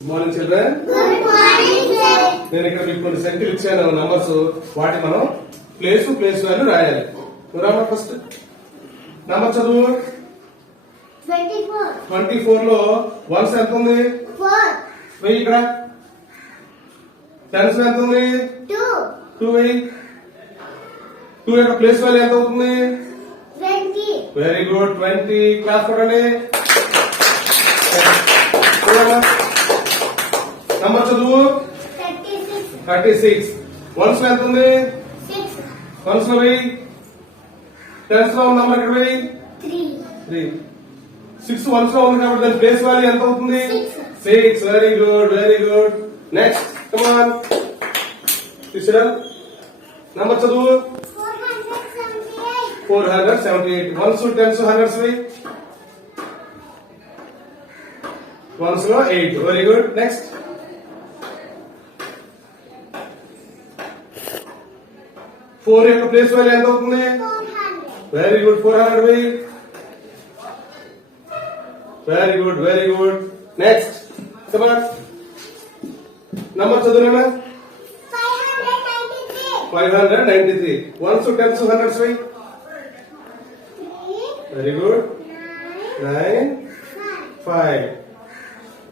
Good morning children. నేను ఇక్కడ మీకు కొన్ని సంఖ్యలు ఇచ్చాను నంబర్స్. వాటి మనం ప్లేస్ వాల్యూ రాయాలి. రామా ఫస్ట్ నంబర్ చదువు. 24 లో వన్స్ ఎంత ఉంది? వెయ్యి. ఇక్కడ టెన్స్ ఎంత ఉంది? 2 వెయ్యి. 2 యొక్క ప్లేస్ వాల్యూ ఎంత అవుతుంది? Very good. 20. క్లాస్ కొట్టండి. నంబర్ చదువు. 36. వన్స్ లో ఎంత ఉంది? వన్స్ లో వెయ్యి. టెన్స్ లో ఉన్న నంబర్ ఇక్కడ వెయ్యి. 3. 6 వన్స్ లో ఉంది కాబట్టి దాని ప్లేస్ వాల్యూ ఎంత అవుతుంది? 6. Very good, very good. Next కమాన్ తీసుకురా. నంబర్ చదువు. 478. వన్స్ టెన్స్ హండ్రెడ్స్ వెయ్యి. వన్స్ లో 8. Very good. నెక్స్ట్ 4 యొక్క ప్లేస్ వాల్యూ ఎంత అవుతుంది? Very good. 400 వెయ్యి. Very good, very good. Next come on number చదువునా. 593. వన్స్ టెన్స్ హండ్రెడ్స్ వెయ్యి. Very good. 9 5.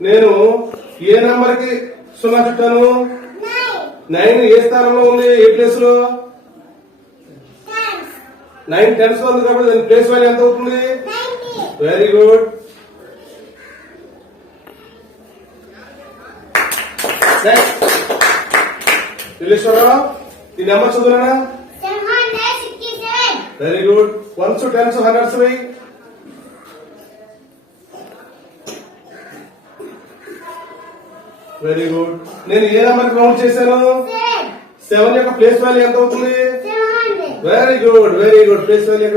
నేను ఏ నంబర్ కి 0 చుట్టాను? 9 ఏ స్థానంలో ఉంది? ఏ ప్లేస్ లో? 9 టెన్స్ లో ఉంది కాబట్టి దాని ప్లేస్ వాల్యూ ఎంత అవుతుంది? Very good. నెక్స్ట్ రిలేశ్వరరావు ఈ నెంబర్ చదువునా. 767. Very good. Ones tens hundreds వెయ్యి. Very good. నేను ఏ నెంబర్ రౌండ్ చేశాను? 7 యొక్క ప్లేస్ వాల్యూ ఎంత అవుతుంది? 700. Very good, very good. Place value